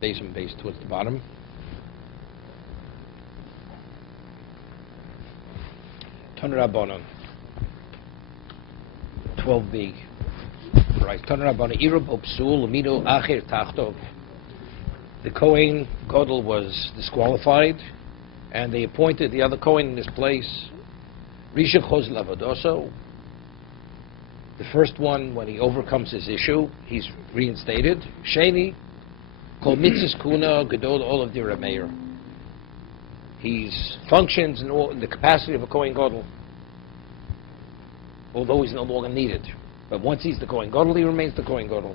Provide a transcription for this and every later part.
base and base towards the bottom. Tan Rabbanon 12b. Right. Tan Rabbanon Irub Upsul Mido Acher Tachtov. The Kohen Gadol was disqualified, and they appointed the other Kohen in his place. Risha Choz Lavadoso. The first one, when he overcomes his issue, he's reinstated. Sheni Kol Mitzvahs Kuna Gadol all of the Rameir. He functions in the capacity of a Kohen Gadol, although he's no longer needed. But once he's the Kohen Gadol, he remains the Kohen Gadol.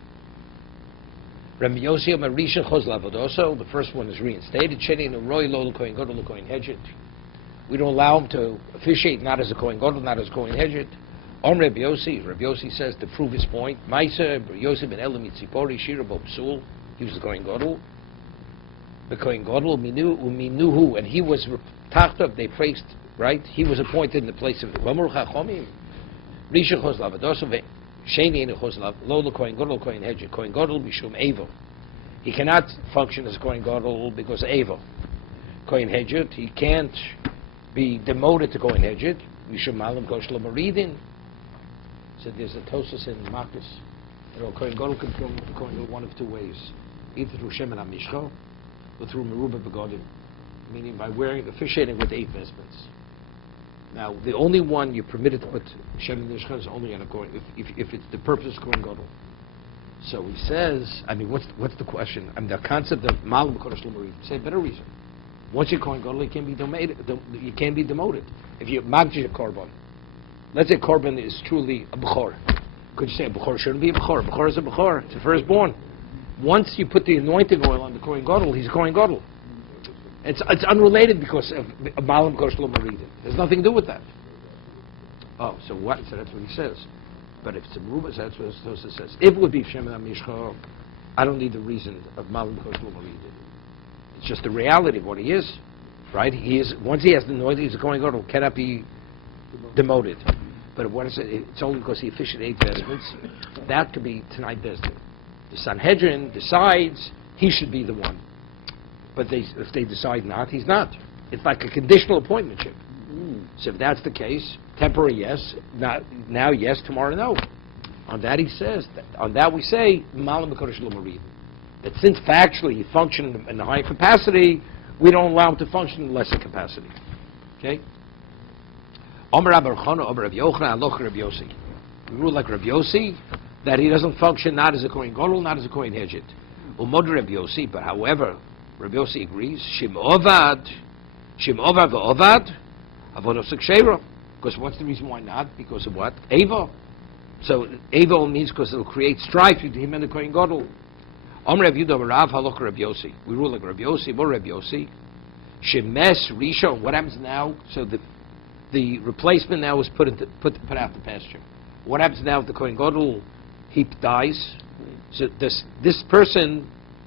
Rabbi Yossi Omer Risha Choz Lavadoso. The first one is reinstated. Sheni Neroi Lo Kohen Gadol Lo Kohen Hedget. We don't allow him to officiate not as a Kohen Gadol, not as a Kohen Hedget. Rabbi Yossi says to prove his point. Maisa Yossi ben Elam Yitzipori Shira Bo Psul. He was the Kohen Gadol. The Kohen Gadol Minuhu, and he was Tachtov. They praised, right? He was appointed in the place of the Gomor Chachomim. Risha Choz Lavadoso Sheni Choz Lav Lo Kohen Gadol Kohen Hedget. Kohen Gadol Mishum Evo. He cannot function as a Kohen Gadol because of Evo. Kohen Hedget, he can't be demoted to Kohen Hedget. Mishum Malam Kosh Lamaridin. So there's a Tosus in Makis. Kohen Gadol can become Kohen Gadol one of two ways: either through Shemen HaMishcha or through Meruba Begodim, meaning by officiating with 8 vestments. Now, the only one you're permitted to put Shemen HaMishcha is only on a Kohen, if it's the purpose of Kohen Gadol. So he says, I mean, what's the question? I mean, the concept of Malam Kodesh Lamaridin. Say a better reason. Once you're Kohen Gadol, you can't be demoted. If you magid a korban, let's say korban is truly a bechor. Could you say a bechor shouldn't be a bechor? Bechor is a bechor. It's a firstborn. Once you put the anointing oil on the Kohen Gadol, he's a Kohen Gadol. It's unrelated because of Malam Kodesh Lamaridin. There's nothing to do with that. Oh, so what? So that's what he says. But if it's a Meruba, that's what Tosa says. If it would be Shemen HaMishcha, I don't need the reason of Malam Kodesh Lamaridin. It's just the reality of what he is, right? He is, once he has the anointing, he's a Kohen Gadol, cannot be demoted. But what is it? It's only because he officiated 8 vestments. That could be tonight Bezdin. The Sanhedrin decides he should be the one. But if they decide not, he's not. It's like a conditional appointmentship. So if that's the case, temporary yes, now yes, tomorrow no. On that he says, on that we say, Malam Kodesh Lamaridin. That since factually he functioned in a high capacity, we don't allow him to function in lesser capacity. Okay? We rule like Rabbi Yossi that he doesn't function not as a Kohen Gadol, not as a Kohen Hedget. Rabbi Yossi, but however, Rabbi Yossi agrees, Shim Ovad ve'ovad, avodos kshera. Because what's the reason why not? Because of what? Eva. So Eva means because it'll create strife between him and the Kohen Gadol. We rule like Rabbi Yossi, more Rabbi Yossi. Shemes Rishon. What happens now? So the replacement now is put out the pasture. What happens now if the Kohen Gadol he dies? So this person,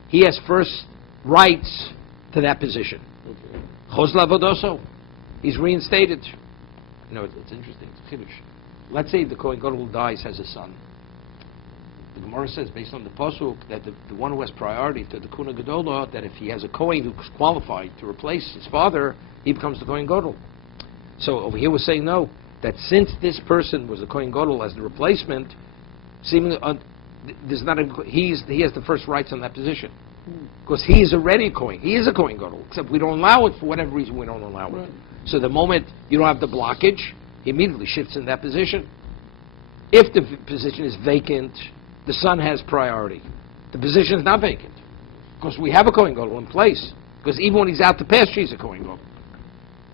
he has first rights to that position. Choz Lavadoso. He's reinstated. You know, it's interesting. It's Kiddush. Let's say the Kohen Gadol dies, has a son. The Gemara says, based on the pasuk, that the one who has priority to the Kuna Gedola, that if he has a Kohen who's qualified to replace his father, he becomes the Kohen Gadol. So over here we're saying no, that since this person was the Kohen Gadol as the replacement, seemingly there's not he has the first rights on that position. Because he is already a Kohen. He is a Kohen Gadol, except we don't allow it for whatever reason we don't allow it. So the moment you don't have the blockage, he immediately shifts in that position. If the position is vacant, the son has priority. The position is not vacant. Because we have a Kohen Gadol in place. Because even when he's out to pasture, he's a Kohen Gadol.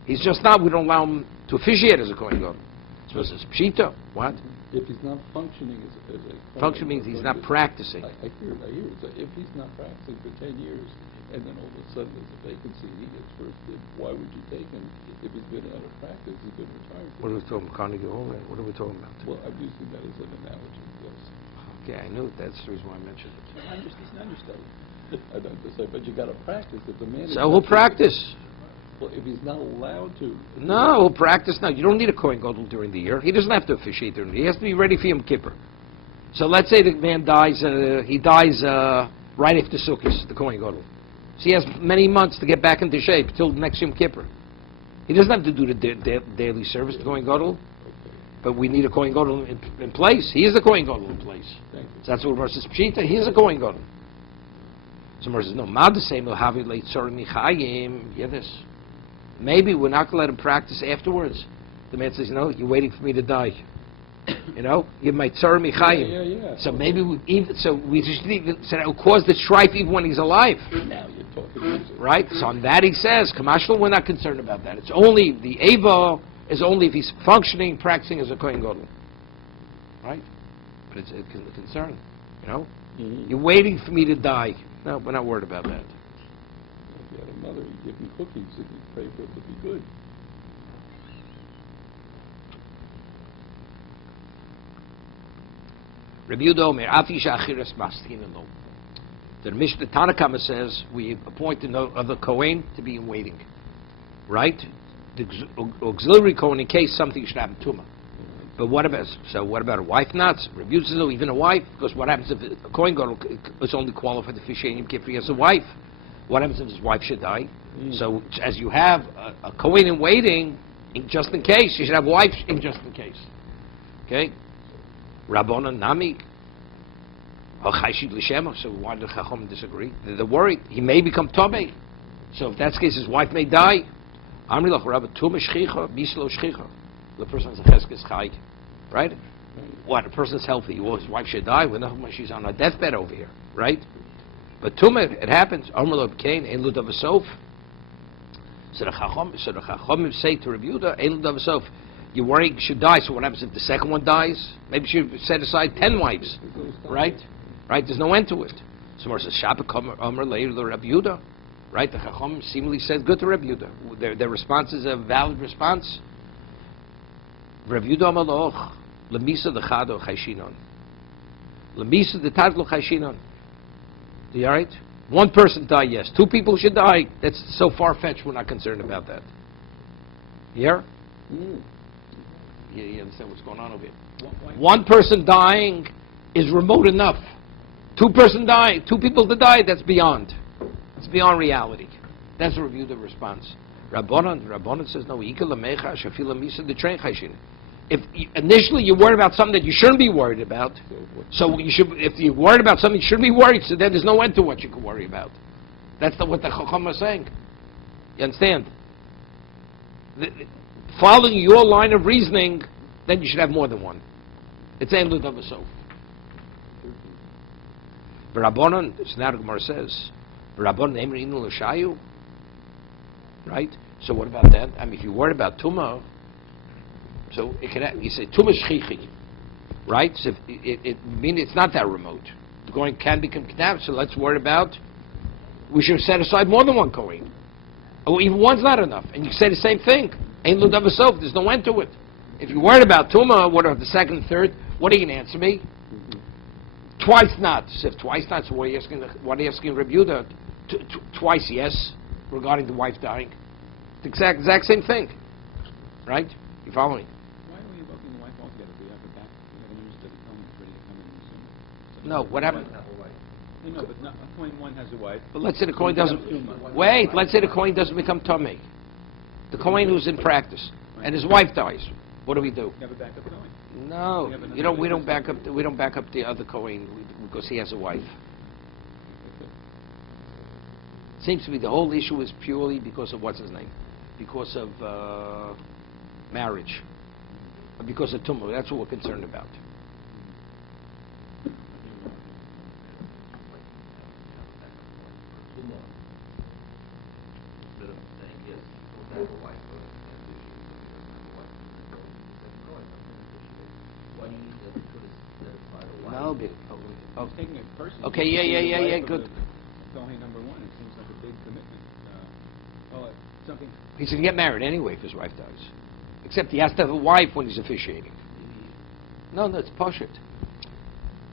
He's just not, we don't allow him to officiate as a Kohen Gadol. So it's Pshita. What? If he's not functioning as a function means he's not practicing. I hear it. So if he's not practicing for 10 years, and then all of a sudden there's a vacancy and he gets first dibs, why would you take him if he's been out of practice, he's been retired? What are we talking about? Carnegie Hall? What are we talking about? Well, I'm using that as an analogy, yes. Okay, I knew that's the reason why I mentioned it. He's an understudy. I don't say, but you got to practice. If the man so he'll practice. Well, if he's not allowed to. No, he'll practice now. You don't need a Kohen Gadol during the year. He doesn't have to officiate during the year. He has to be ready for Yom Kippur. So let's say the man dies, he dies right after Sukkot, the Kohen Gadol. So he has many months to get back into shape till next Yom Kippur. He doesn't have to do the daily service, the Kohen Gadol, but we need a Kohen Gadol in place. He is the Kohen Gadol in place. So that's what versus Pshita. He is a Kohen Gadol. So Mar says, no, this. Maybe we're not going to let him practice afterwards. The man says, you're waiting for me to die. You might Tzor Michayim. So maybe we just need, so that will cause the strife even when he's alive. Now you're talking. Right? So on that he says, Kamashal, we're not concerned about that. It's only, the Eva is only if he's functioning, practicing as a Kohen Gadol. Right? But it's a concern. Mm-hmm. You're waiting for me to die. No, we're not worried about that. If you had a mother, you give him cookies and you pray for it to be good. Rabbi Yehuda Omer, Afisha Achiras Mastina Lo. The Mishnah Tanakama says we appoint another Kohen to be in waiting. Right? The auxiliary Kohen in case something should happen to him. But what about a wife? Not Rabbi Yehuda says, even a wife, because what happens if a Kohen Gadol is only qualified to officiate Yom Kippur as a wife? What happens if his wife should die? So as you have a Kohen in waiting, just in case, you should have a wife in just in case. Okay? Rabbona Nami. So why did Chacham disagree? They're worried. He may become Tomei. So if that's the case, his wife may die. Amri lach Rabba Tumah Shchicha, Bislo Shchicha. The person's a Cheskes Chai. Right? What? A person's healthy. Well, his wife should die. When she's on a deathbed over here. Right? But Tumah, it happens. Amri lo B'kein, Ein Ludav Asof. So the Chacham say to Rabbi Yehuda, Ein Ludav Asof. You're worried should die, so what happens if the second one dies? Maybe you should set aside 10 wives. Right? Right? There's no end to it. So Mar says, Shabbat Omer Leir the Rabbi Yehuda. Right? The Chacham seemingly said good to Rabbi Yehuda. Their response is a valid response. Rabbi Yehuda Omer Loch, Lemisa the Chado Chayshinon. Lemisa the Tadlo Chayshinon. You all right? One person die, yes. Two people should die. That's so far-fetched, we're not concerned about that. You hear? You understand what's going on over here? One person dying is remote enough. Two people to die, that's beyond. It's beyond reality. That's a review of the response. Rabbanan says, no, if initially you're worried about something that you shouldn't be worried about, so if you're worried about something you shouldn't be worried, so then there's no end to what you can worry about. That's what the Chacham is saying. You understand? Following your line of reasoning, then you should have more than one. It's Ein Ludav Asof. Rabbanon, so now the Gemara says, Rabbanon Eimer Inu L'Shayu. Right? So what about that? I mean, if you're worried about Tumah, so you say Tumah Shchichi. Right? So it's not that remote. The Kohen can become kidnapped, so let's worry about, we should set aside more than one Kohen. Or even one's not enough. And you say the same thing. Ain't Ludav Asof, there's no end to it. If you're worried about Tumah, what are the second and third? What are you going to answer me? Twice not. So if twice not, so what are you asking Rabbi Yehuda? Twice yes, regarding the wife dying. The exact same thing. Right? You follow me? Why are we invoking the wife altogether? Do we have her back? We haven't used the Talmud ready to come in soon. No, what happened? No, but not, a coin one has a wife. But let's say the coin doesn't... Wait, let's say the coin doesn't become Tomei. The coin who's in practice. And his wife dies. What do we do? Never back up going. No, we don't back up the other Kohen because he has a wife. Seems to be the whole issue is purely because of what's his name, because of marriage, because of tumah. That's what we're concerned about. No, Taking a person. Okay, yeah, good. Going number one, it seems like a big commitment. Something. He's going to get married anyway if his wife dies. Except he has to have a wife when he's officiating. No, it's Pashut.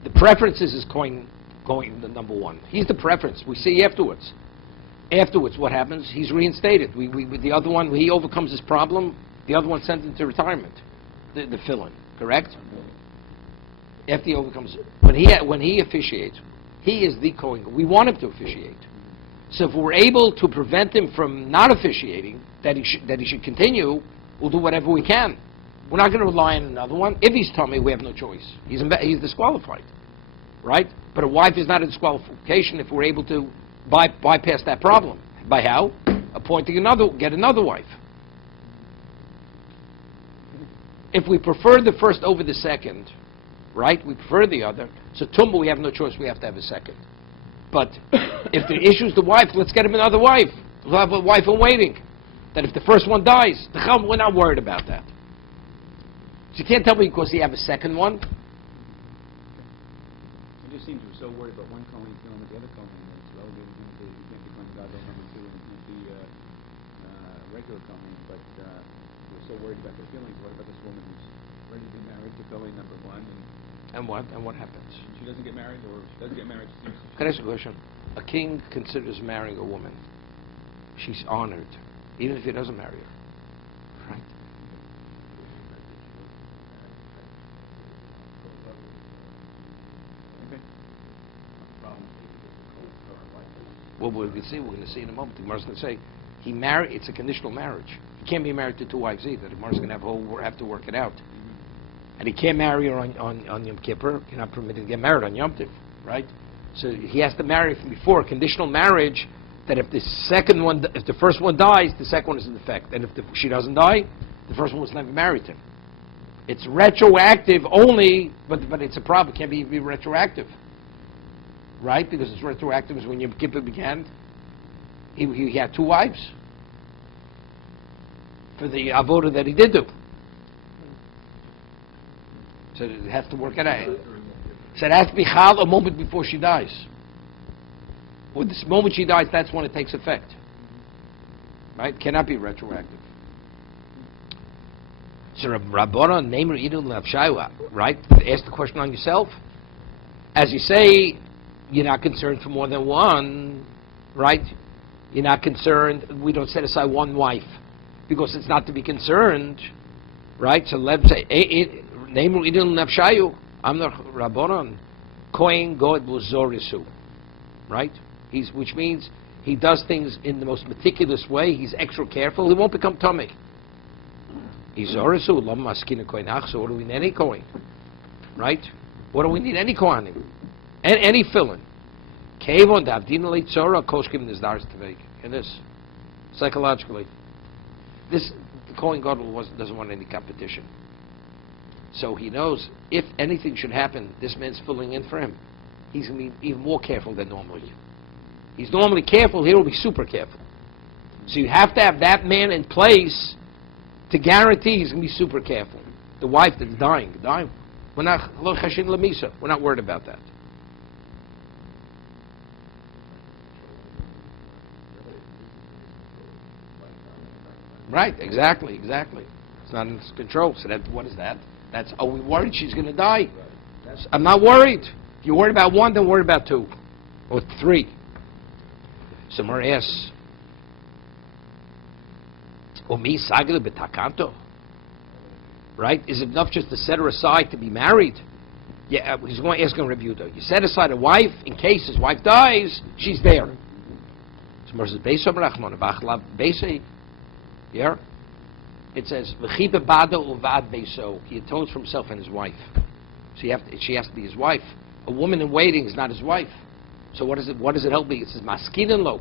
The preference is his going the number one. He's the preference. We see afterwards. Afterwards, what happens? He's reinstated. The other one, he overcomes his problem. The other one sent into retirement. The fill-in, correct? After he overcomes, when he officiates, He is the Kohen. We want him to officiate. So if we're able to prevent him from not officiating, that he should continue, we'll do whatever we can. We're not going to rely on another one. If he's tummy, we have no choice. He's disqualified, right? But a wife is not a disqualification if we're able to bypass that problem. By how? Get another wife. If we prefer the first over the second, right? We prefer the other. So tumma, we have no choice. We have to have a second. But if the issue's the wife, let's get him another wife. We'll have a wife in waiting. That if the first one dies, we're not worried about that. So you can't tell me because you have a second one. It just seems we're so worried about one Kohen dealing with the other Kohen that it's relegated into you can't become Gadol number 2 and you can't be regular Kohen, but we're so worried about their feelings. What about this woman who's ready to be married to Kohen number 1 And what happens? she doesn't get married, or she doesn't get married? Can I ask you a question? A king considers marrying a woman. She's honored, even if he doesn't marry her. Right? Well, we're going to see in a moment. The Gemara's going to say, it's a conditional marriage. He can't be married to 2 wives either. The Gemara's going to have to work it out. And he can't marry her on Yom Kippur. You're not permitted to get married on Yom Tov, right? So he has to marry from before. A conditional marriage, that if the first one dies, the second one is in effect. And if she doesn't die, the first one was never married to him. It's retroactive only, but it's a problem. It can't be retroactive. Right? Because it's retroactive is when Yom Kippur began. He had 2 wives for the avoda that he did do. So it has to work it out. So it has to be chal a moment before she dies. Well, this moment she dies, that's when it takes effect. Right? Cannot be retroactive. So Rabbana Neimer Idul Nafshaywa, right? Ask the question on yourself. As you say, you're not concerned for more than one, right? You're not concerned. We don't set aside one wife because it's not to be concerned, right? So let's say Neimer Idul Nafshayu. I'm the Rabbanon. Kohen God Buzorisu, right? Which means he does things in the most meticulous way. He's extra careful. He won't become tummy. He's Zorisu. Lam Maskina Kohenach. So what do we need any Kohen, right? What do we need any Kohanim? Any fill-in. Kevon Davdina Leitzora Koshkim Nizdars Tevek. In this, psychologically, the Kohen Gadol doesn't want any competition. So he knows if anything should happen, this man's filling in for him. He's going to be even more careful than normally. He's normally careful, here will be super careful. So you have to have that man in place to guarantee he's going to be super careful. The wife that's dying. We're not worried about that. Right, exactly. It's not in his control. So what is that? Are we worried she's going to die? I'm not worried. If you're worried about 1, then worry about 2. Or 3. Somewhere asks, right? Is it enough just to set her aside to be married? Yeah, he's going to ask him Rabbi Yehuda. You set aside a wife in case his wife dies, she's there. Somewhere says, yeah? It says, he atones for himself and his wife. So she has to be his wife. A woman in waiting is not his wife. So what does it help me? It says, maskinin lo.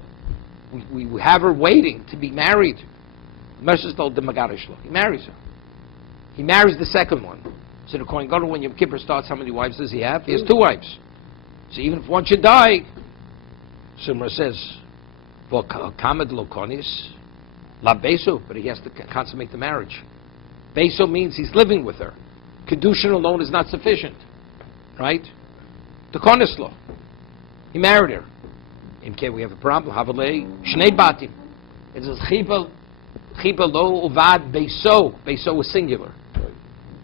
We have her waiting to be married. He marries her. He marries the second one. So the Kohen Gadol, when Yom Kippur starts, how many wives does he have? He has 2 wives. So even if one should die, Sumra says, Kamed lo konis, la beso, but he has to consummate the marriage. Beso means he's living with her. Kedushin alone is not sufficient. Right? The konis lo. He married her. In case we have a problem, havalei shnei batim. It says chiba lo uvad beso. Beso is singular.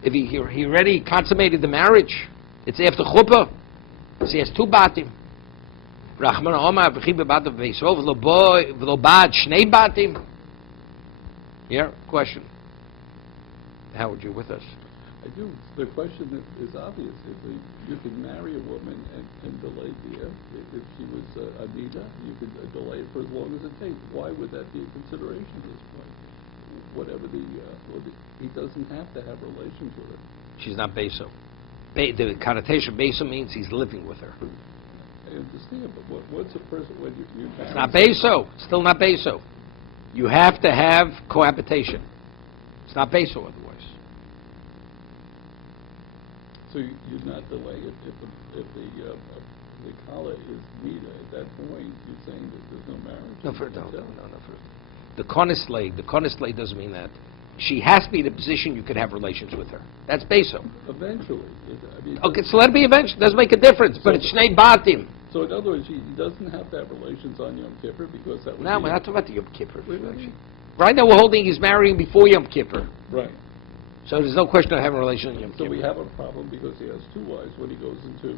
If he already consummated the marriage, it's after chuppah. So he has 2 batim. Rachman Omar v'chiba batim beso v'lo bad shnei batim. Yeah, question. How would you with us? I do. The question is obvious. You could marry a woman and delay the if she was Anita, you could delay it for as long as it takes. Why would that be a consideration at this point? Whatever he doesn't have to have relations with her. She's not beso. The connotation beso means he's living with her. I understand, but what's a person when you It's not beso. It's still not beso. You have to have cohabitation. It's not beso otherwise. So you're not delaying it if the kala is Nita at that point. You're saying that there's no marriage. No. The koneslay doesn't mean that. She has to be in a position you could have relations with her. That's beso. Eventually. Okay, so let it be eventually. Doesn't make a difference. But it's shnei batim. So in other words, he doesn't have to have relations on Yom Kippur because that would No, be... we're not talking about the Yom Kippur. Really? Right now we're holding he's marrying before Yom Kippur. Right. So there's no question of having a relation on Yom Kippur. So we have a problem because he has two wives when he goes into...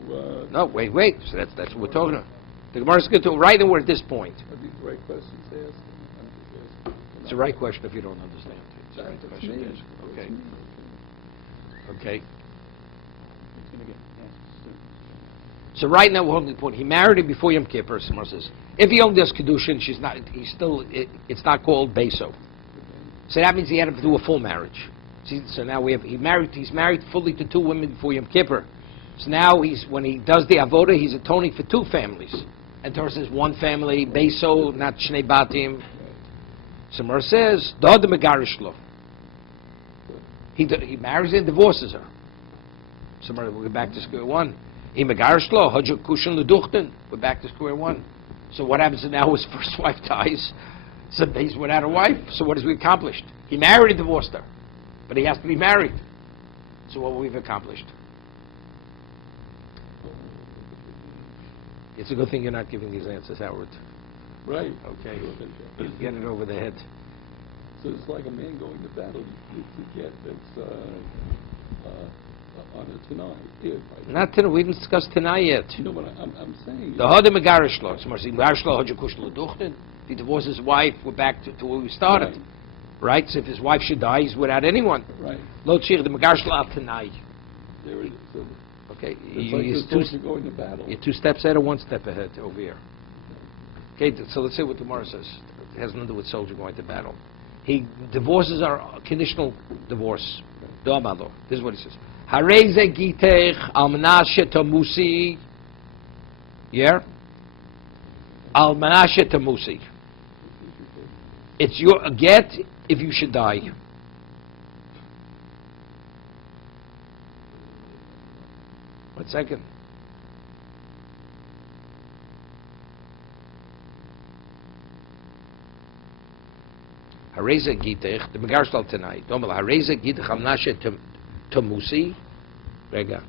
No, wait. So that's what we're talking about. The Gemara is good to right now we're at this point. Are these the right questions to ask? I'm just asking. It's the right question if you don't understand. It's the right That's question me. to ask. Okay. That's me. Okay. It's going to get asked soon. So right now we're holding the point. He married her before Yom Kippur. Someone says, if he only does kedushin, she's not. He's still. It's not called beso. So that means he had to do a full marriage. See, so now he's married fully to two women before Yom Kippur. So now when he does the avoda, he's atoning for two families. And Torah says one family beso, not shnei batim. So Mer says da de megarish lo. He marries her and divorces her. So we'll get back to square one. He megarish lo hajuk kushin leduchten. We're back to square one. So what happens now? His first wife dies. So he's without a wife. So what has we accomplished? He married and divorced her. But he has to be married. So what we've accomplished? It's a good thing you're not giving these answers, Howard. Right. Okay. Get it over the head. So it's like a man going to battle to get that's on a Tanai. Not tonight. We didn't discuss tonight yet. You know what I'm saying? The Hada Megarish Lo. He divorced his wife. We're back to where we started. Right? So if his wife should die, he's without anyone. Right. Lo Tzir the Megarish Lo tonight. There it is. So okay. it's like you're going to battle. You're 2 steps ahead or 1 step ahead over here. Okay, so let's see what the Gemara says. It has nothing to do with soldier going to battle. He divorces our conditional divorce. This is what he says. Hareze gitech almanashe tamusi. Yeah? Almanashe tamusi. It's your get if you should die. One second. Hareza gitech, the Megar shtal tonight. Domel hareza gitech amnashe tamusi. Rega.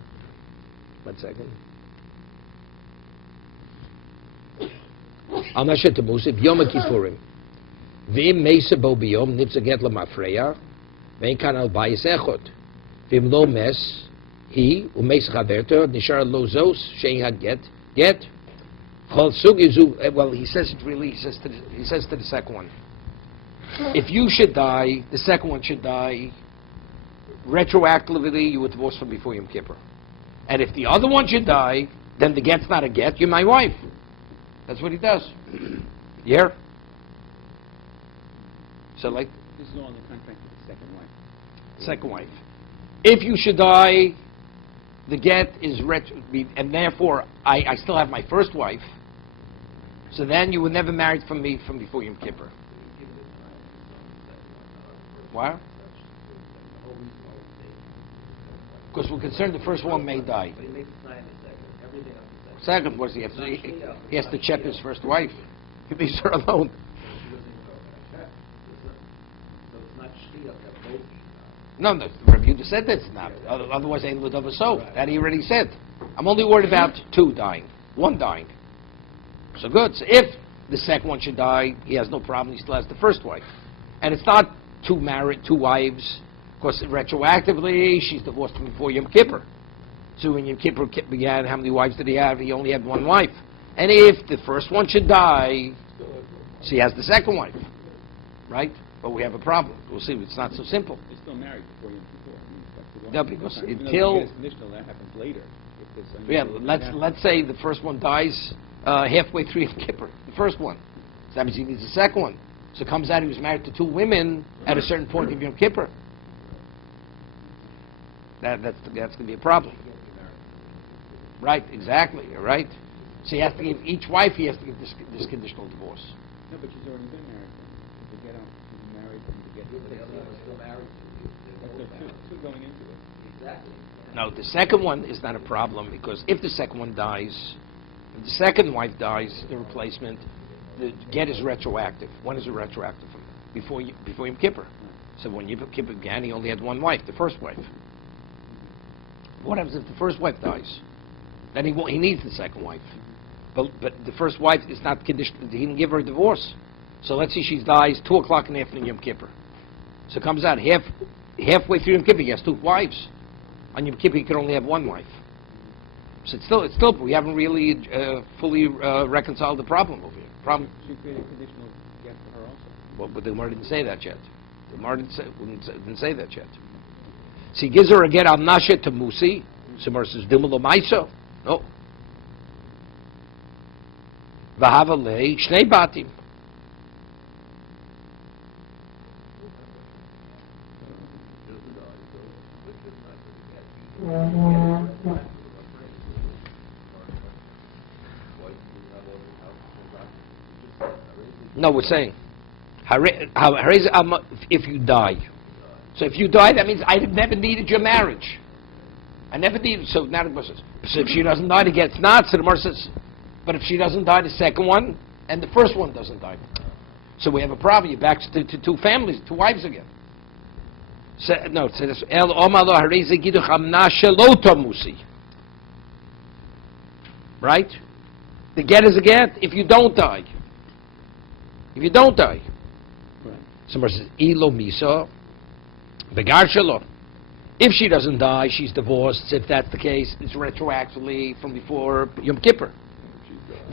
1 second. Amnashe tamusi b'yom kippurim. V'im meisa bo b'yom nipsa get lemafreya. Ve'in kan al bayis echot. V'im lo mes he u'meis chaverto nishar lo zos shein had get. Chol sug izu. Well, he says it really. He says to the second one. If you should die, the second one should die. Retroactively, you were divorced from before Yom Kippur. And if the other one should die, then the get's not a get. You're my wife. That's what he does. Yeah. So, like This is all in the contract with the second wife. Second wife. If you should die, the get is and therefore I still have my first wife. So then you were never married from me from before Yom Kippur. Why? Because we're concerned the first one may die. But he makes a sign the everything on the Second, what does he have to do? He has to check his first wife. He leaves her alone. So it's not shtiya, they're both. No, the review said that's not. Otherwise, ain't would have a soul. That he already said. I'm only worried about 2 dying, 1 dying. So good. So if the second one should die, he has no problem. He still has the first wife, and it's not 2 wives. Because retroactively, she's divorced from before Yom Kippur. So when Yom Kippur began, how many wives did he have? He only had 1 wife. And if the first one should die, she has the second wife, right? But we have a problem. We'll see. It's not so simple. They're still married before Yom Kippur. I mean, that's the No, because Even though until the get is conditional, that happens later. If there's unusual let's say the first one dies halfway through Yom Kippur. The first one. So that means he needs the second one. So it comes out he was married to two women at a certain point of Yom Kippur. That's going to be a problem. Right, exactly, right. So he has to give each wife, he has to give this conditional divorce. No, but she's already been married. To get out, she's married and to get. But the other one is still married to you. But there are two going into it. Exactly. No, the second one is not a problem because if the second one dies, if the second wife dies, the replacement, the get is retroactive. When is it retroactive? Before Yom Kippur. So when Yom Kippur began, he only had one wife, the first wife. What happens if the first wife dies? Then he needs the second wife. But the first wife is not conditioned. He didn't give her a divorce. So let's say she dies 2 o'clock in the afternoon Yom Kippur. So it comes out halfway through Yom Kippur, he has two wives. On Yom Kippur, he could only have one wife. So it's still we haven't really fully reconciled the problem over here. She created a conditional get for her also. Well, but the Gemara didn't say that yet. The Gemara didn't say that yet. So he gives her a get al nashe to Musi. So Gemara says Dilma lo maiso. No. V'hava lei shnei batim. No, we're saying if you die. So if you die, that means I never needed your marriage. I never needed. So now the Gemara says, so if she doesn't die, it gets not. So the Gemara says, but if she doesn't die, the second one and the first one doesn't die. So we have a problem. You're back to two families, two wives again. So, no, it says El Omalo Hareze Gidu Chamna Shelota Musi. Right? The get is a get if you don't die. If you don't die. Right. Somebody says Ilo Miso Begar Shelo. If she doesn't die, she's divorced. If that's the case, it's retroactively from before Yom Kippur.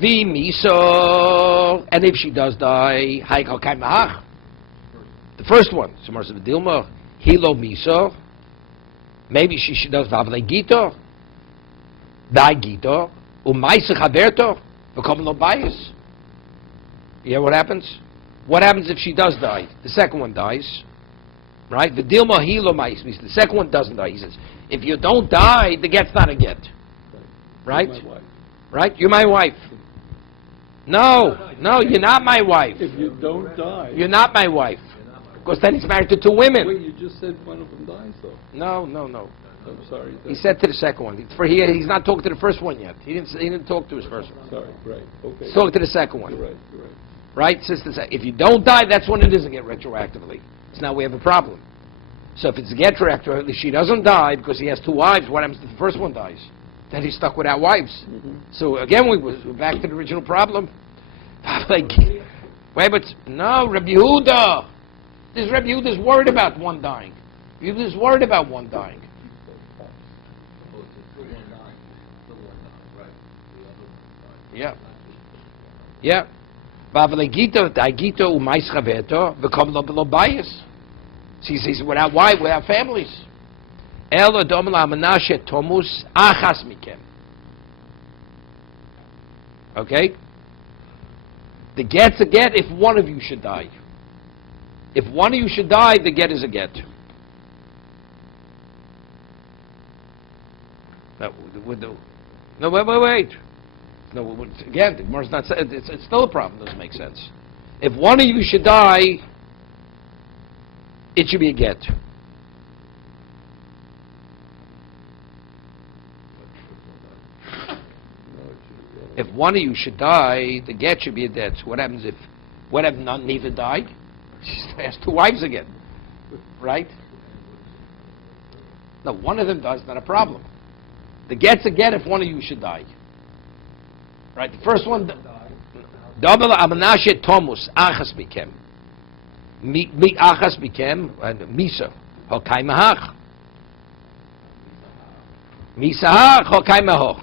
The Miso, and if she does die, Haikal Kai Mahach. The first one. Somebody says Dilma Hilo Miso. Maybe she does Vavle Gito. Dai Gito. Umaisa Chaberto. Become no bias. You hear what happens? What happens if she does die? The second one dies. Right? The Dilma Hilo Mais means the second one doesn't die. He says, if you don't die, the get's not a get. Right? You're my wife. Right? You're my wife. No, you're not my wife. If you don't die. You're not my wife. Because then he's married to two women. Wait, you just said one of them dies, though. No. I'm sorry. He said to the second one. He's not talking to the first one yet. He didn't talk to his first one. Sorry, right, okay. He's talking to the second one. You're right. Right? If you don't die, that's when it doesn't get retroactively. So now we have a problem. So if it's a get retroactively, she doesn't die because he has two wives. What happens if the first one dies? Then he's stuck without wives. Mm-hmm. So again, we're back to the original problem. Like, wait, but no, Rabbi Yehuda. This Rabbi Yehuda is worried about one dying. Rabbi Yehuda is worried about one dying. Yeah. Vavlegito, Daigito, Umais Chaveto, become lo bias. So he says, without wife, without families. El Adom la Menashe Tomus Achas Mikem. Okay? The get's a get if one of you should die. If one of you should die, the get is a get. No, wait. No, again, the Gemara's not saying it's still a problem. Doesn't make sense. If one of you should die, it should be a get. If one of you should die, the get should be a get. So what happens if none neither died? She has two wives again, right? No, one of them dies, not a problem. The get's a get if one of you should die. Right, the first one, double amanashe tomus achas bikem, mi achas bikem and misa hokai mahach, misa hokai mahoch,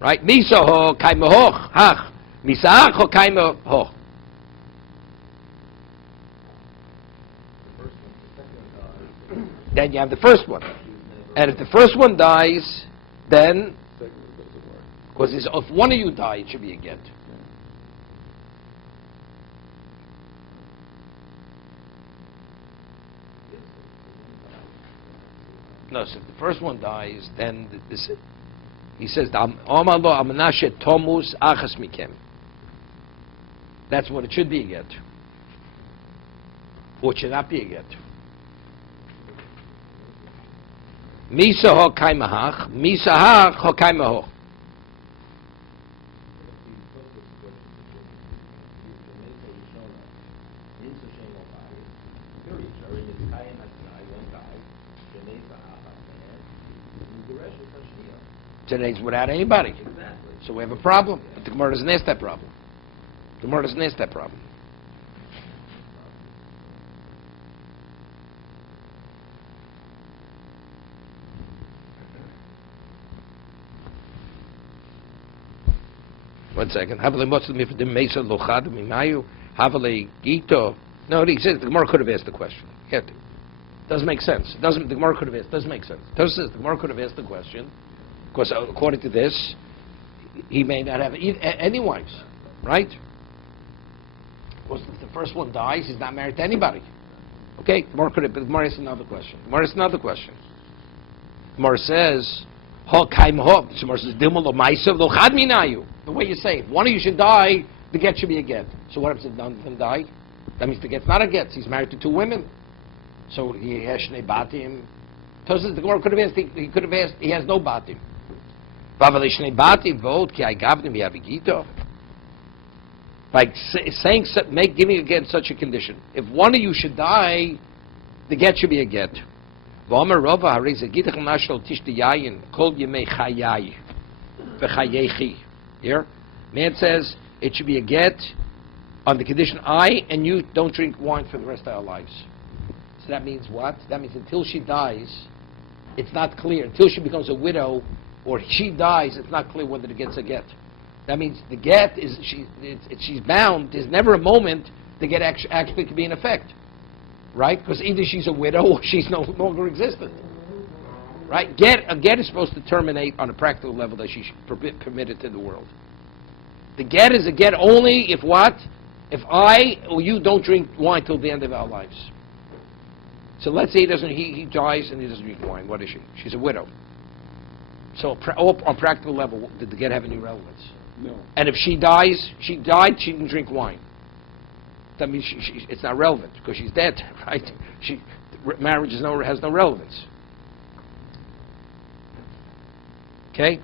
right? Misa hokai mahoch hach, misa hokai mahoch. Then you have the first one. And if the first one dies, then, Second one doesn't work. because if one of you die, it should be a get. No, so if the first one dies, then this, he says, Amar lo amanashe tomus achas mikem. That's what it should be a get. Or it should not be a get. Misa ho kaimahach, misa hach ho kaimahoch. Today's without anybody. Exactly. So we have a problem. But the Gemara doesn't ask that problem. The Gemara doesn't ask that problem. One second. Havale motzim ifdim mesa lochad mimayu. Havale gito. No, he says the Gemara could have asked the question. It doesn't make sense. It doesn't. The Gemara could have asked. Doesn't make sense. Tosfos says the Gemara could have asked the question. Because according to this, he may not have any wives, right? Because if the first one dies, he's not married to anybody. Okay, the Gemara asks another question. Gemara says, the way you say it, one of you should die, the get should be a get. So what happens if none of them die? That means the get's not a get. He's married to two women. So he has shnei batim. Tosfos, the Gemara could have asked, he could have asked, he has no batim. By saying, giving again such a condition. If one of you should die, the get should be a get. Here, man says it should be a get on the condition I and you don't drink wine for the rest of our lives. So that means what? That means until she dies, it's not clear. Until she becomes a widow or she dies, it's not clear whether the get's a get. That means the get is she's bound. There's never a moment the get actually could be in effect, right? Because either she's a widow or she's no longer existent, right? A get is supposed to terminate on a practical level that she's permitted to the world. The get is a get only if what? If I or you don't drink wine till the end of our lives. So let's say he dies and he doesn't drink wine. What is she? She's a widow. So on practical level, did the get have any relevance? No. And if she died, she didn't drink wine. That means it's not relevant because she's dead, right? Marriage has no relevance. Okay?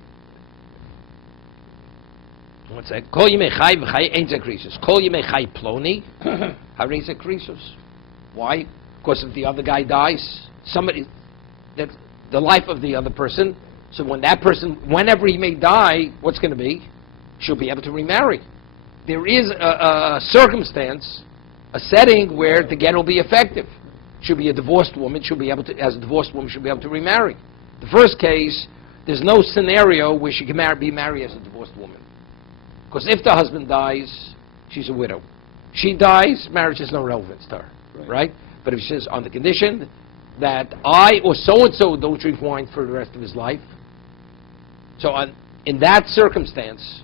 One sec. Kol yimei chai v'chai ein zekrisus. Kol yimei chai ploni harei zekrisus. Why? Because if the other guy dies, that's the life of the other person. So when that person, whenever he may die, what's going to be? She'll be able to remarry. There is a circumstance, a setting where the get will be effective. She'll be a divorced woman. As a divorced woman, she'll be able to remarry. The first case, there's no scenario where she can be married as a divorced woman. Because if the husband dies, she's a widow. She dies, marriage has no relevance to her, right? But if she says on the condition that I or so-and-so don't drink wine for the rest of his life, so in that circumstance,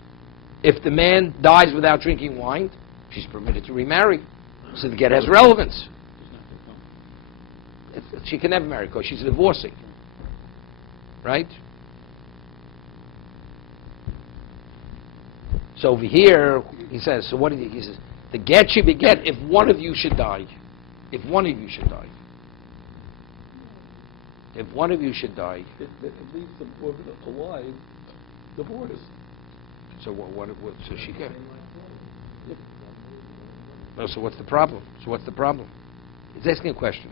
if the man dies without drinking wine, she's permitted to remarry. So the get has relevance. She can never marry because she's a divorcee. Right? So over here, he says, so what did he says? The get should be get if one of you should die. If one of you should die. If one of you should die. It leaves the woman alive, divorced. So what so she can. No, so what's the problem? He's asking a question.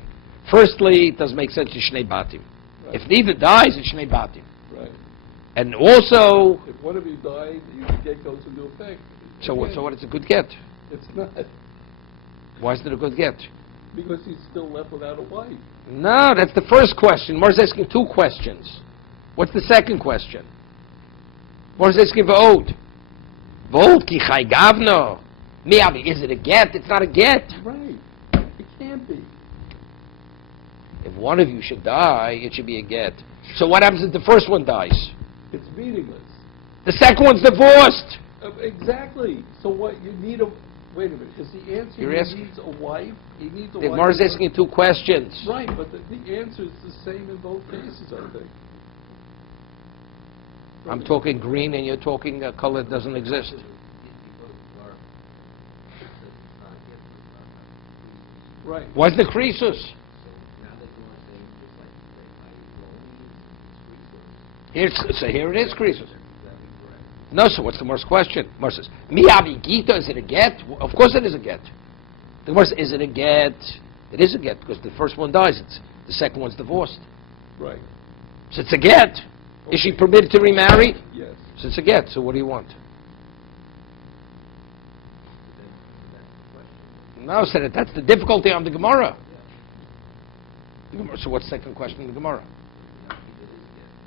Firstly, it doesn't make sense to Shnei Batim. Right. If neither dies, it's Shnei Batim. Right. And also... If one of you died, the get goes into effect. So what is a good get? It's not. Why is it a good get? Because he's still left without a wife. No, that's the first question. Mar's asking two questions. What's the second question? Mar's asking V'od. V'od ki chai gavno. Miyavi, is it a get? It's not a get. Right. It can't be. If one of you should die, it should be a get. So what happens if the first one dies? It's meaningless. The second one's divorced. Exactly. So what, you need a, wait a minute, is the answer You're he asking- needs a wife? He needs a The wife. Gemara's asking you two questions. Right, but the answer is the same in both cases, I think. I'm talking green and you're talking a color that doesn't exist. Right. What's the creases? So here it is, creases. No, so what's the Gemara's question? Gemara says, Mi avi gita, is it a get? Of course it is a get. The Gemara says, is it a get? It is a get, because the first one dies, the second one's divorced. Right. So it's a get. Is she permitted to remarry? Yes. So it's a get, so what do you want? No, said it. That's the difficulty on the Gemara. So what's the second question in the Gemara?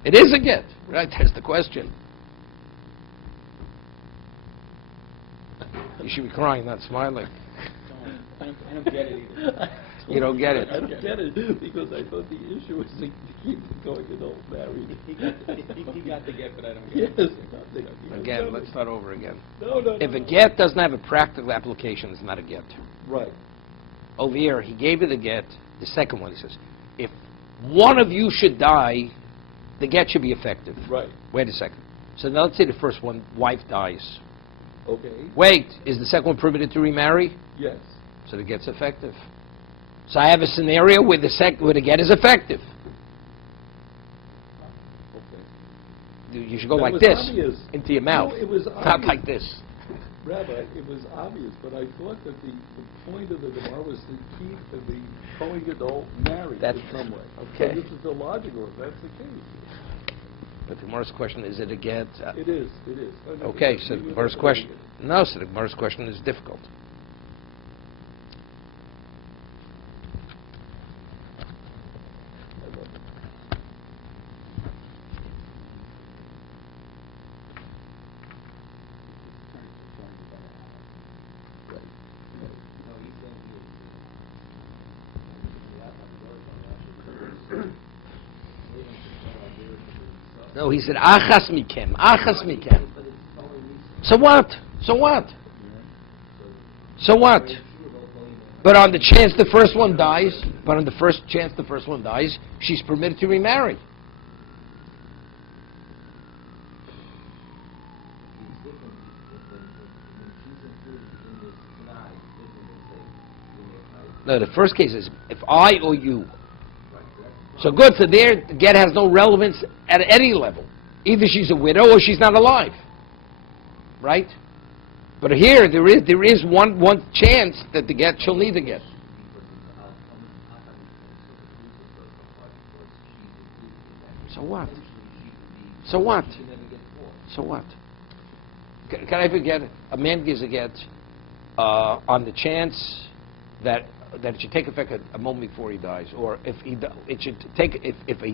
It is a get, right? That's the question. You should be crying, not smiling. I don't get it either. You don't get it. I don't get it, because I thought the issue was to keep it going and all married. He got the get, but I don't Yes. get it. Again, let's start over again. No. If a get doesn't have a practical application, it's not a get. Right. Over here, he gave you the get. The second one, he says, if one of you should die, the get should be effective. Right. Wait a second. So now let's say the first one, wife dies. Okay. Wait, is the second one permitted to remarry? Yes. So the get's effective. So I have a scenario where the get is effective. Okay. You should go That like was this, obvious. into your mouth. No, it was Not obvious. like this. Rabbi, it was obvious, but I thought that the point of the Gemara was to keep the Kohen Gadol married That's- in some way. okay. So this is illogical if that's the case. But the Gemara's question, is it a get? It is. I know. Okay, so the You Gemara's have to question... read it. No, so the Gemara's question is difficult. I love it. No, he said, achas mikem, achas mikem. So what? So what? So what? But on the chance the first one dies, she's permitted to remarry. No, the first case is if I or you. So good, so there, the get has no relevance at any level. Either she's a widow or she's not alive. Right? But here, there is one chance that the get, she'll need the get. So what? So what? So what? Can I forget it? A man gives a get on the chance that it should take effect a moment before he dies, or if he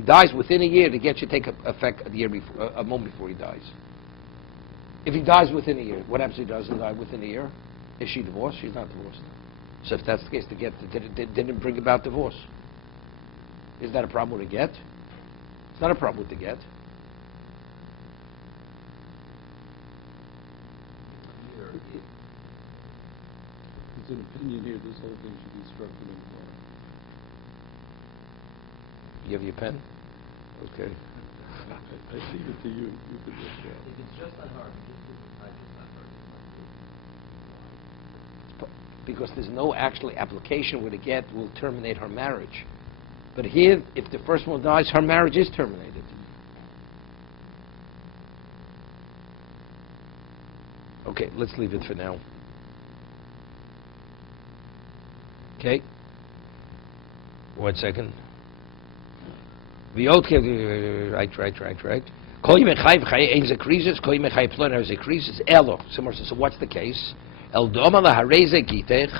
dies within a year, the get should take effect a moment before he dies. If he dies within a year, what happens if he doesn't die within a year? Is she divorced? She's not divorced. So if that's the case, the get didn't bring about divorce. Is that a problem with the get? It's not a problem with the get. It's an opinion here, this whole thing should be structured in law. You have your pen? Okay. I leave it to you. You can just, If it's just on her, just not her. Because there's no actual application where the get will terminate her marriage. But here, if the first one dies, her marriage is terminated. Okay, let's leave it for now. Okay? 1 second. Right. Kol yimei chayv chaye ein ze krisis, kol yimei chaye plon ze krisis, elo. So what's the case? El doma la hareze gitech,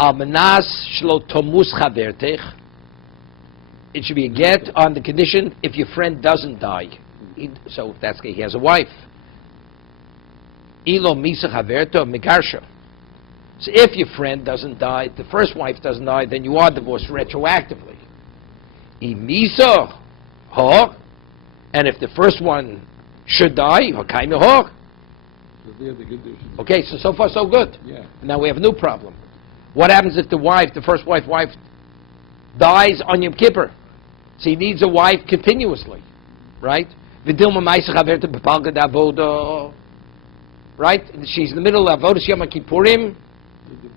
al menas shlo tomus chavertech. It should be a get on the condition if your friend doesn't die. So if that's the case, he has a wife. Ilo misa chaverto megarsha. So if your friend doesn't die, the first wife doesn't die, then you are divorced retroactively. Imisa, ho, And if the first one should die, okay, Because they have the conditions. okay, so far so good. Yeah. Now we have a new problem. What happens if the first wife dies on Yom Kippur? So he needs a wife continuously, right? Right? She's in the middle of Avodas Yom Kippurim,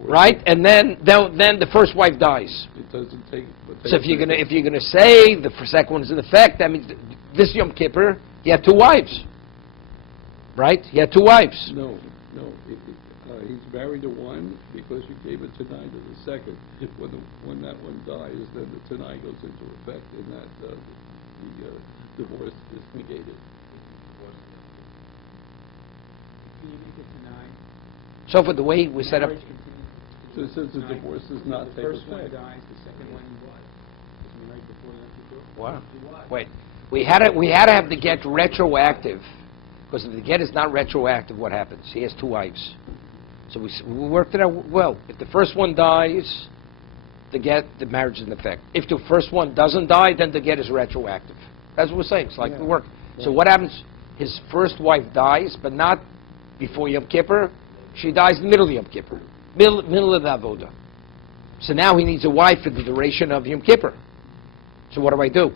right? And then the first wife dies. It doesn't take. So if you're gonna say the second one is in effect, that means this Yom Kippur he had two wives, right? He had two wives. No. He's married to one because you gave a Tanai to the second. If when that one dies, then the Tanai goes into effect, and that the divorce is negated. Can you make it tonight? So for the way we set up, Marriage continues So since the tonight. divorce does If not the take first one effect. dies, the second one is married before Yom Kippur. wow. Wait, we had to have the get retroactive, because if the get is not retroactive, what happens? He has two wives. So we worked it out well. If the first one dies, the marriage is in effect. If the first one doesn't die, then the get is retroactive. That's what we're saying. It's like Yeah. the work. So what happens? His first wife dies, but not before Yom Kippur. She dies in the middle of Yom Kippur, middle of the avoda. So now he needs a wife for the duration of Yom Kippur. So what do I do?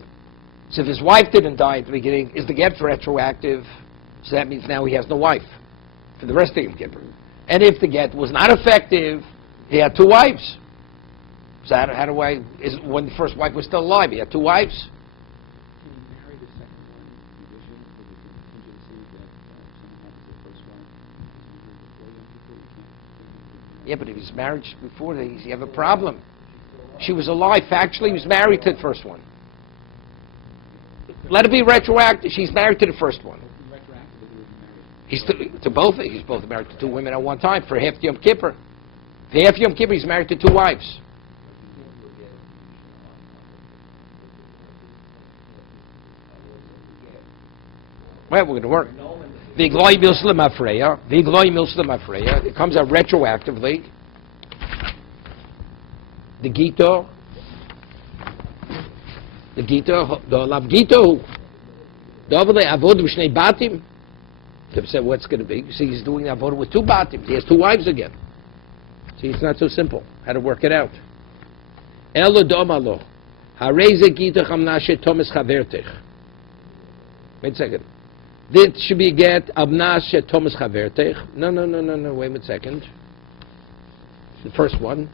So if his wife didn't die at the beginning, is the get retroactive? So that means now he has no wife for the rest of Yom Kippur. And if the get was not effective, he had two wives. So how do I, when the first wife was still alive, he had two wives? Can you marry the second one in addition to the contingency that someone happens to the first one is married before Yom Kippur? You can't. Yeah, but if he's married before, you have a problem. She was alive. Factually, he was married to the first one. Let it be retroactive. She's married to the first one. Retroactive, he would be married. He's both married to two women at one time for half Yom Kippur. For half Yom Kippur, he's married to two wives. Well, we're going to work. V'gloi milslim afreya. It comes out retroactively. The Gita, the Lav Gita, the Avod B'shnei Batim. They said, what's going to be? See, he's doing Avod with two Batim. He has two wives again. See, it's not so simple how to work it out. Elo domalo. Hareze Gita chamnashe Thomas Chavertech. Wait a second. This should be get Abnashe Thomas Chavertech. No. Wait a second. The first one.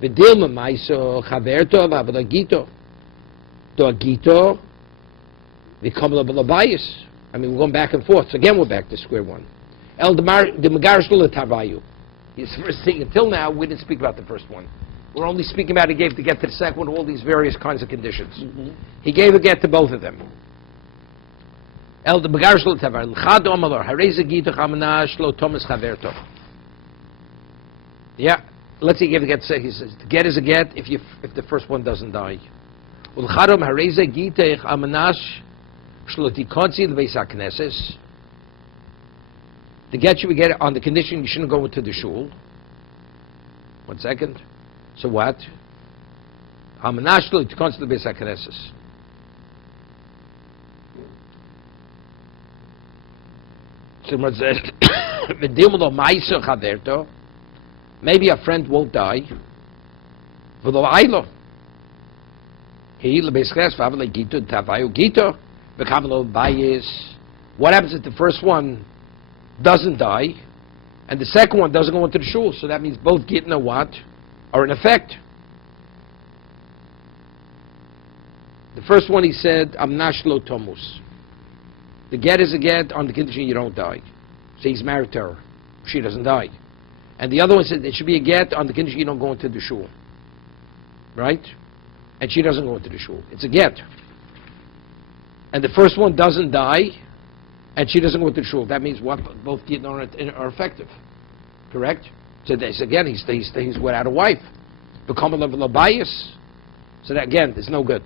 V'dilma maiso chaverto v'avadagito. Doagito. V'kamla b'labayis. I mean, we're going back and forth. So again, we're back to square one. El demagarish l'tavayu. He's the first thing. Until now, we didn't speak about the first one. We're only speaking about he gave to get to the second one all these various kinds of conditions. Mm-hmm. He gave a get to both of them. El demagarish l'tavayu. L'chad omalor. Hareze gito chamanash lo Thomas chaverto. Yeah. Let's say he says the get is a get if the first one doesn't die. The get you would get on the condition you shouldn't go into the shul. 1 second. So what? Maybe a friend won't die. What happens if the first one doesn't die and the second one doesn't go into the shul? So that means both gittin and what are in effect. The first one he said, Amnashlo Tomus. The get is a get on the condition you don't die. So he's married to her. She doesn't die. And the other one said it should be a get on the condition you don't go into the shul. Right? And she doesn't go into the shul. It's a get. And the first one doesn't die, and she doesn't go into the shul. That means what? Both get are effective. Correct? So this, again, he's without a wife. Become a level of bias. So that, again, it's no good.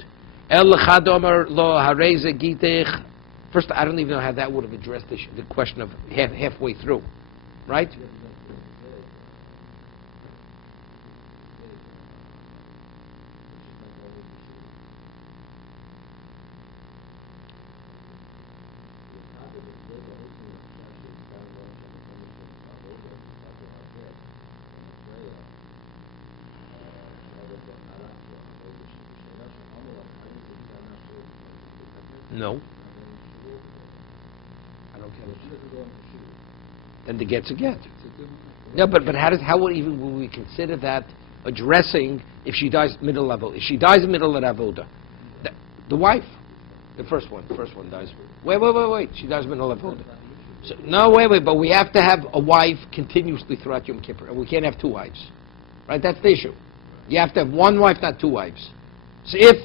First, I don't even know how that would have addressed the question of halfway through. Right? No. I don't care. Then the get's a get. It's a different- No, but how would even will we consider that addressing if she dies middle level? If she dies middle of avoda, the wife, the first one dies. Wait. She dies middle of avoda. So, no, wait. But we have to have a wife continuously throughout Yom Kippur, and we can't have two wives, right? That's the issue. You have to have one wife, not two wives. So if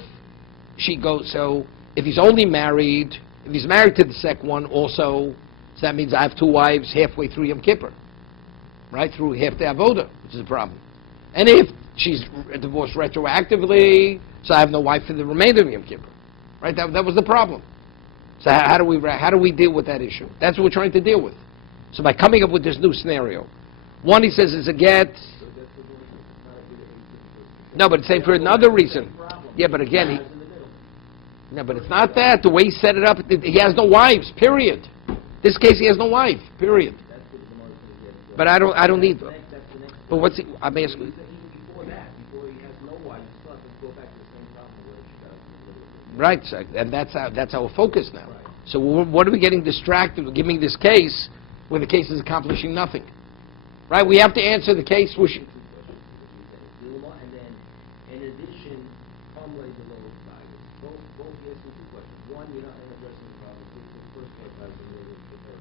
he's only married, if he's married to the second one, also, so that means I have two wives halfway through Yom Kippur. Right, through half the avoda, which is a problem. And if she's divorced retroactively, so I have no wife for the remainder of Yom Kippur. Right, that was the problem. So how do we deal with that issue? That's what we're trying to deal with. So by coming up with this new scenario, one he says is a get. No, but it's saying for another reason. Yeah, but again, but it's not that. The way he set it up, he has no wives. Period. This case, he has no wife. Period. But I don't need. But what's I'm asking. Even before he has no wife, you still have to go back to the same problem where she does. Right, so, and that's our focus now. Right. So what are we getting distracted with giving this case when the case is accomplishing nothing? Right, we have to answer the case. And then, in addition, both asking two questions. One, you're not addressing the problem. The first part with her.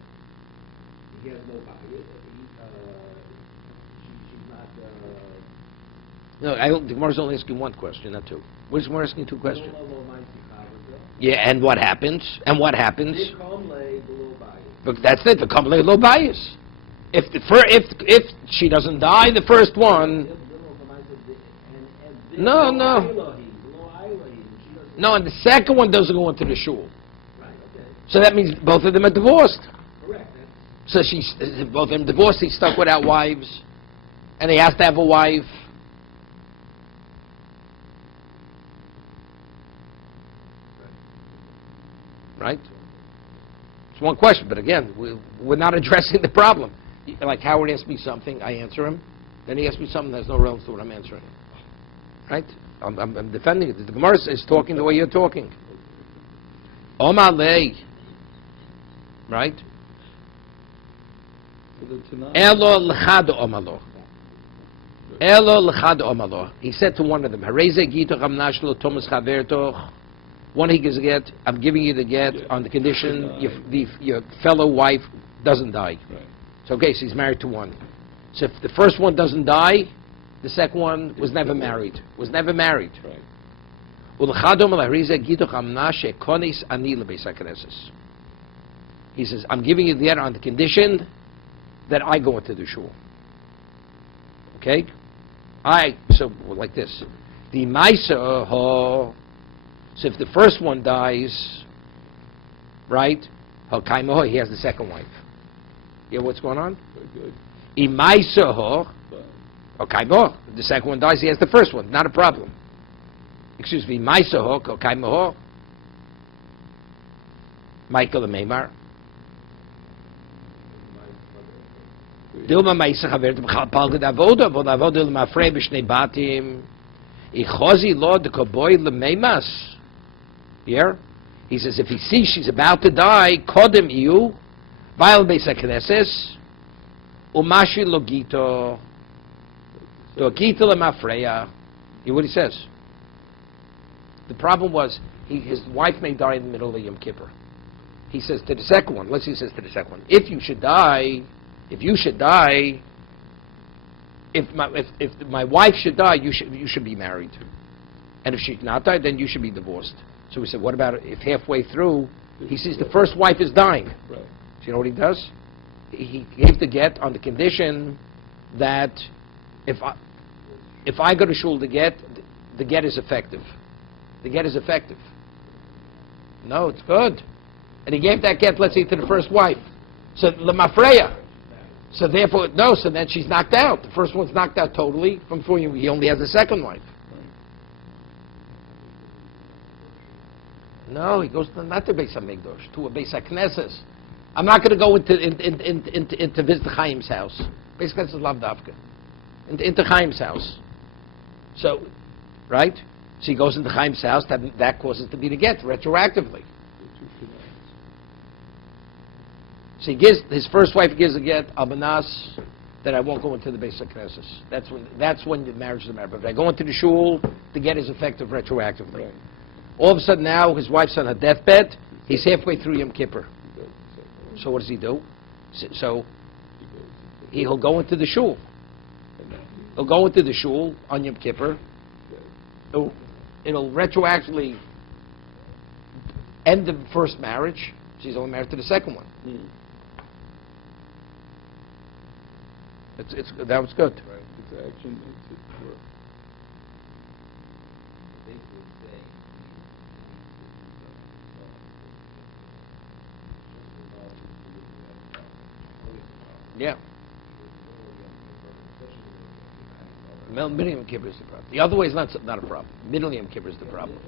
He has no bias. She's not. No, the Gemara's only asking one question, not two. What is Gemara asking two questions? Yeah, and what happens? But that's it. The kamle lo bias. If she doesn't die, the first one. No, and the second one doesn't go into the shul. So that means both of them are divorced. Correct. So both of them divorced. He's stuck without wives, and he has to have a wife. Right? It's one question, but again, we're not addressing the problem. Like Howard asked me something, I answer him. Then he asks me something that's no relevance to what I'm answering. Right? I'm defending it. The Gemara is talking the way you're talking. Omalei. Right? Elo l'chad omalo. Elo l'chad omalo. He said to one of them, Hareze gito chamnash lo tomas chavertoch. One he gives a get, I'm giving you the get on the condition your fellow wife doesn't die. Right. So okay, so he's married to one. So if the first one doesn't die, the second one was never married. Right. He says, I'm giving you the get on the condition that I go into the shul. Okay? So like this. The Maisa ho. So if the first one dies, right? He has the second wife. You know what's going on? Very good. The second one dies, he has the first one. Not a problem. Excuse me. Michael the Meimar. Dilma Maisa Chavert Palgad Avoda, but Avoda L'Mafrei B'Shnei Batim. Ichozi Lo De Koboy L'Meimas. Here, he says, if he sees she's about to die, Kodem Iu, Baal Beis HaKnesses, Umashi Logito, Dogito L'Mafreya. You know what he says? The problem was, his wife may die in the middle of Yom Kippur. He says to the second one, he says to the second one, if you should die, if my wife should die, you should be married. And if she not die, then you should be divorced. So we said, what about if halfway through, he sees the first wife is dying? Right. So you know what he does? He gave the get on the condition that if I go to shul to get, the get is effective. The get is effective. No, it's good. And he gave that get, let's say, to the first wife. So, L'Mafreya. So therefore, so then she's knocked out. The first one's knocked out totally. From before he only has the second wife. No, he goes not to Beis HaMikdash, to a Beis HaKnesses. I'm not going to go into visit Chaim's house. Beis HaKnesses is Lav Davka. Into Chaim's house. So, right? So he goes into Chaim's house, that causes to be the get, retroactively. So he gives, his first wife gives a get, Abanas, that I won't go into the basic Knesses. That's when the marriage is married. But if I go into the shul, the get is effective retroactively. Right. All of a sudden now, his wife's on her deathbed, he's halfway through Yom Kippur. So what does he do? So he'll go into the shul. He'll go into the shul on Yom Kippur. It'll retroactively end the first marriage. She's only married to the second one. That was good. Right. It's action makes it work. Yeah. Middle Yom Kippur is the problem. The other way is not a problem. Middle Yom Kippur is the problem.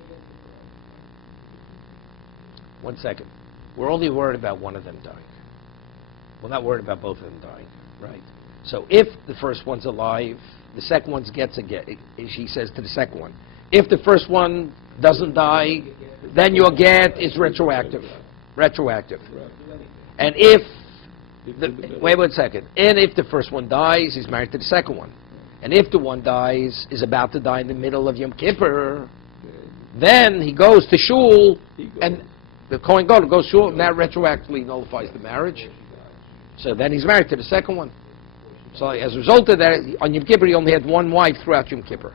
1 second. We're only worried about one of them dying. We're not worried about both of them dying, right? So if the first one's alive, the second one gets a get. She says to the second one, if the first one doesn't die, then your get is retroactive. Retroactive. And if wait 1 second. And if the first one dies, he's married to the second one. And if the one dies, is about to die in the middle of Yom Kippur, then he goes to shul, and the Kohen Gadol goes to shul, and that retroactively nullifies the marriage. So then he's married to the second one. So as a result of that, on Yom Kippur, he only had one wife throughout Yom Kippur.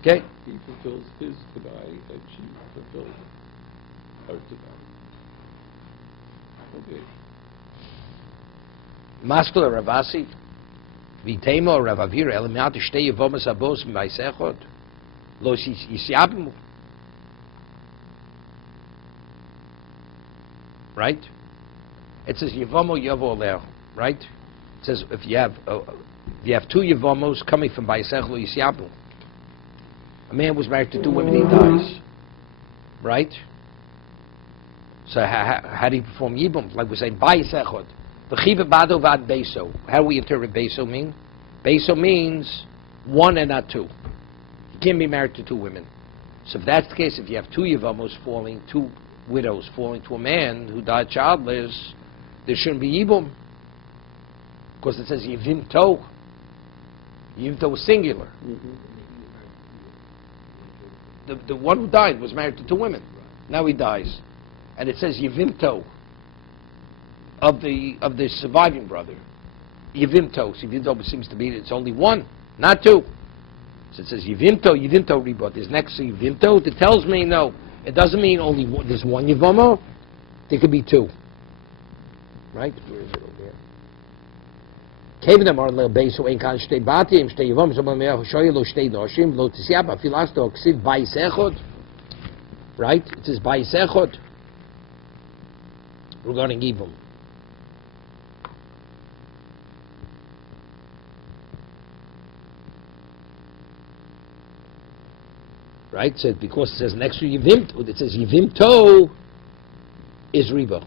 Okay? He fulfills his Kedai, and she fulfills her Kedai. Okay. Maskula Ravasi, Vitemo Ravavir, Eliminati Shtei Yevomas Abos Vayeishev, Lo Yisiabim. Right? It says Yevomo Yavo Leo, right? It says if you have two Yevomos coming from Vayeishev Lo Yisiabim. A man was married to two women, he dies. Right? So how do you perform Yibum? Like we say, Vayeishev. V'chiva bado vad beso. How do we interpret beso mean? Beso means one and not two. You can't be married to two women. So if that's the case, if you have two Yevamos falling, two widows falling to a man who died childless, there shouldn't be Yibum. Because it says Yevimto. Yevimto is singular. The one who died was married to two women. Now he dies. And it says Yevimto. Of the surviving brother, Yevimto. Yevimto seems to be it's only one, not two. So it says Yevimto ribot. There's next to Yevimto. That tells me no. It doesn't mean only one, there's one Yevomo. There could be two. Right? Where is it over there? Kevin Amar Le Beiso Ein Kan Shtei Batim Shtei Yevom Zomam Me'ah Shoy Lo Shtei Doshim Lo Tisiab Afilasto Ksiv Vayeishev. Right? It says Vayeishev regarding Yibum. Right? So because it says next to Yevimto, it says Yevimto is Reba.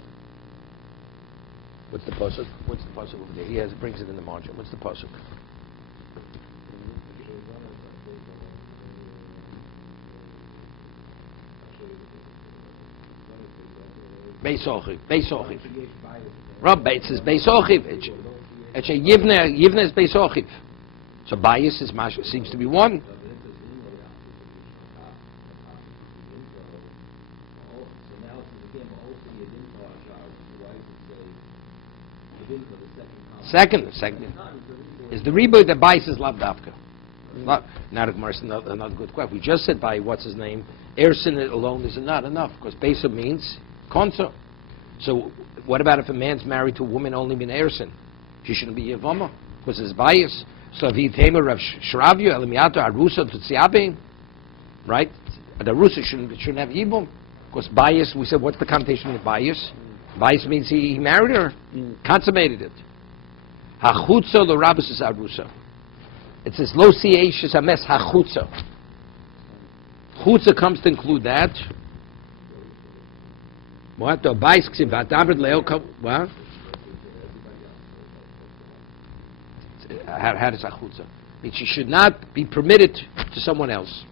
What's the pasuk? What's the pasuk over there? He brings it in the margin. What's the pasuk? Beis Ochiv. Rabbi, it says Beis Ochiv. It's a Yivne is Beis Ochiv. So bias is seems to be one. Second is the reboot that bias is lavdavka. Not another good question. We just said by what's his name, Ersin alone is not enough because Besa means konso. So what about if a man's married to a woman only min Ersin? She shouldn't be Yevama because it's bias. So if he tamer Rav Shravyu Elimiato Arusa Tutziabin, right? The Arusa shouldn't have Yibum because bias. We said what's the connotation of bias? Bias means he married her, consummated it. Hachutza lo rabus is arusa. It says lo siesh is ames hachutza. Chutza comes to include that. What the bias ksivat leo what? How does hachutza? Means she should not be permitted to someone else.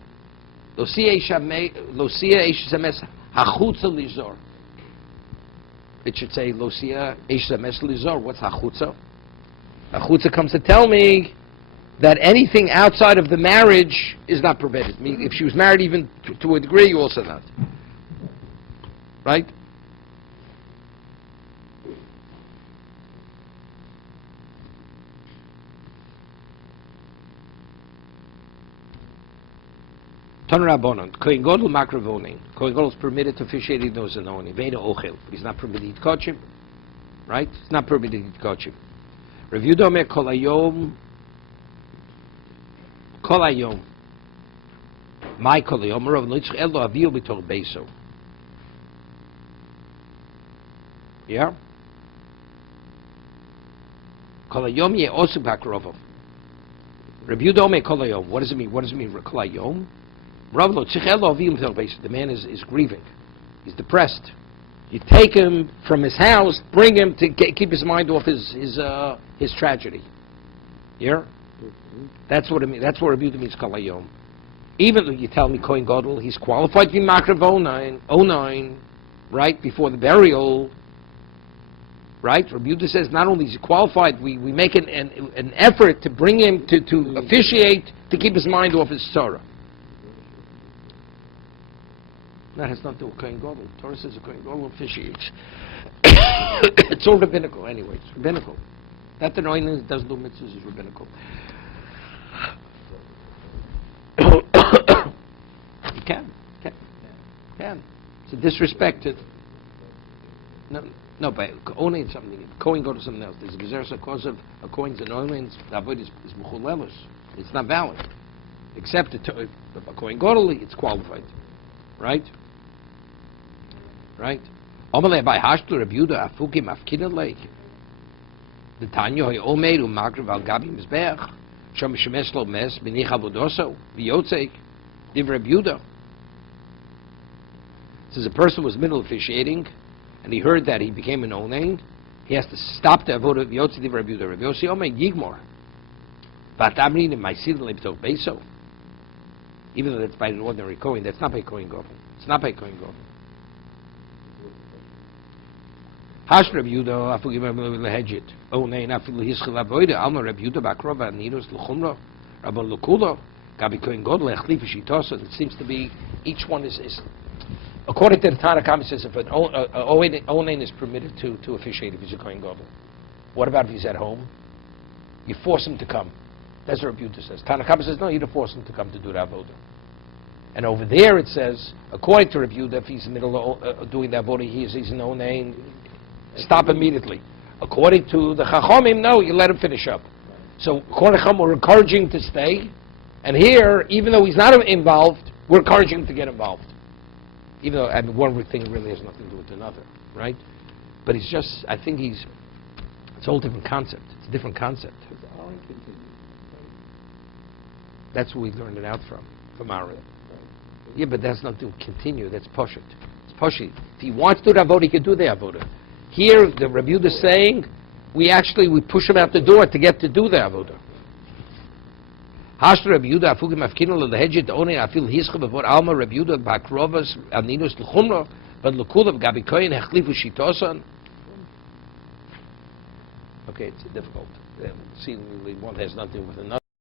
Lo siesh is ames Hachutza lizor. It should say Losia Eish Zamesh lizor. What's hachutza? Hachutza comes to tell me that anything outside of the marriage is not permitted. I mean, if she was married even to a degree, you also not. Right? Ton Rabbanon, Kohen Gadol Makravonin. Kohen Gadol is permitted to officiate in those Zanoni. Veda Ochel. He's not permitted to coach him. Right? He's not permitted to coach him. Rav Yehuda Omer Kol Hayom. Kol Hayom. My Kol Hayom. Rav Nitzch Elo Aviu B'tor Beiso. Yeah? Kol Hayom Ye Osu Bakrovov. Rav Yehuda Omer Kol Hayom. What does it mean? What does it mean? Kol Hayom? The man is grieving. He's depressed. You take him from his house, bring him to keep his mind off his tragedy. Yeah? That's what it means. That's what Rabbi Yehuda means, Kol Hayom. Even though you tell me Kohen Gadol, he's qualified to be Makrav 09, right, before the burial, right? Rabbi Yehuda says not only is he qualified, we make an effort to bring him to officiate, to keep his mind off his sorrow. That has nothing to do with Kohen Gadol. Torah says a Kohen Gadol officiates. It's all rabbinical anyway. It's rabbinical. That the Noinen doesn't do mitzvahs is rabbinical. You can. It's a disrespect to... No, but only something. Kohen Gadol is something else. There's a gezerah cause of a Kohen's and Noinen's. The avoid is mechulemus. It's not valid. Except a Kohen Gadol, it's qualified. Right? Right? Omelei by Hashtu Rabbi Yehuda Afukim Afkinalei. The Tanya Hoy Omer Umagrav Al Gabi Mizbeach Shom Shemesh Lo Mes Benich Avodoso V'Yotzek Div Rabbi Yehuda. Says a person was middle officiating and he heard that he became an onain, he has to stop the avodah V'Yotzek Div Rabbi Yehuda. Rabbi Yossi Omer Yigmor Vatamrin in Ma'asid Leibtov Beiso. Even though that's by an ordinary Kohen, that's not by Kohen Gadol. It's not by Kohen Gadol. Hash Rabbi Yehuda, afu givem lehedjit. Oh nei, afu lehischel avoida. Alma Rabbi Yehuda bakrova aniros l'chumra. Rabbi l'kulo. Gabi Kohen Gadol echlif shitosa. It seems to be each one is according to the Tanna Kamma says if an onain is permitted to officiate if he's a Kohen Gadol. What about if he's at home? You force him to come. That's what Rabbi Yehuda says. Tanna Kamma says no, you don't force him to come to do the avodah. And over there it says, according to Rabbi Yehuda, if he's in the middle of doing the avodah, he's an onain. Stop immediately. According to the Chachomim, no, you let him finish up. So according to Chachom, we're encouraging him to stay. And here, even though he's not involved, we're encouraging him to get involved. Even though one thing really has nothing to do with another, right? But he's just, I think it's a whole different concept. It's a different concept. That's where we learned it out from Aaron. Yeah, but that's not to continue. That's Poshet. It's Poshet. If he wants to do the avodah, he can do the avodah. Here, the Rabbi Yehuda is saying, we push him out the door to get to do the avodah. Hashtu Rabbi Yehuda afugim afkinu lehedjit onei afil hischah before alma Rabbi Yehuda bakrovas aninus l'chumra but l'kulav gabi koyin hechlifu shitosan. Okay, it's difficult. Seemingly one has nothing with another.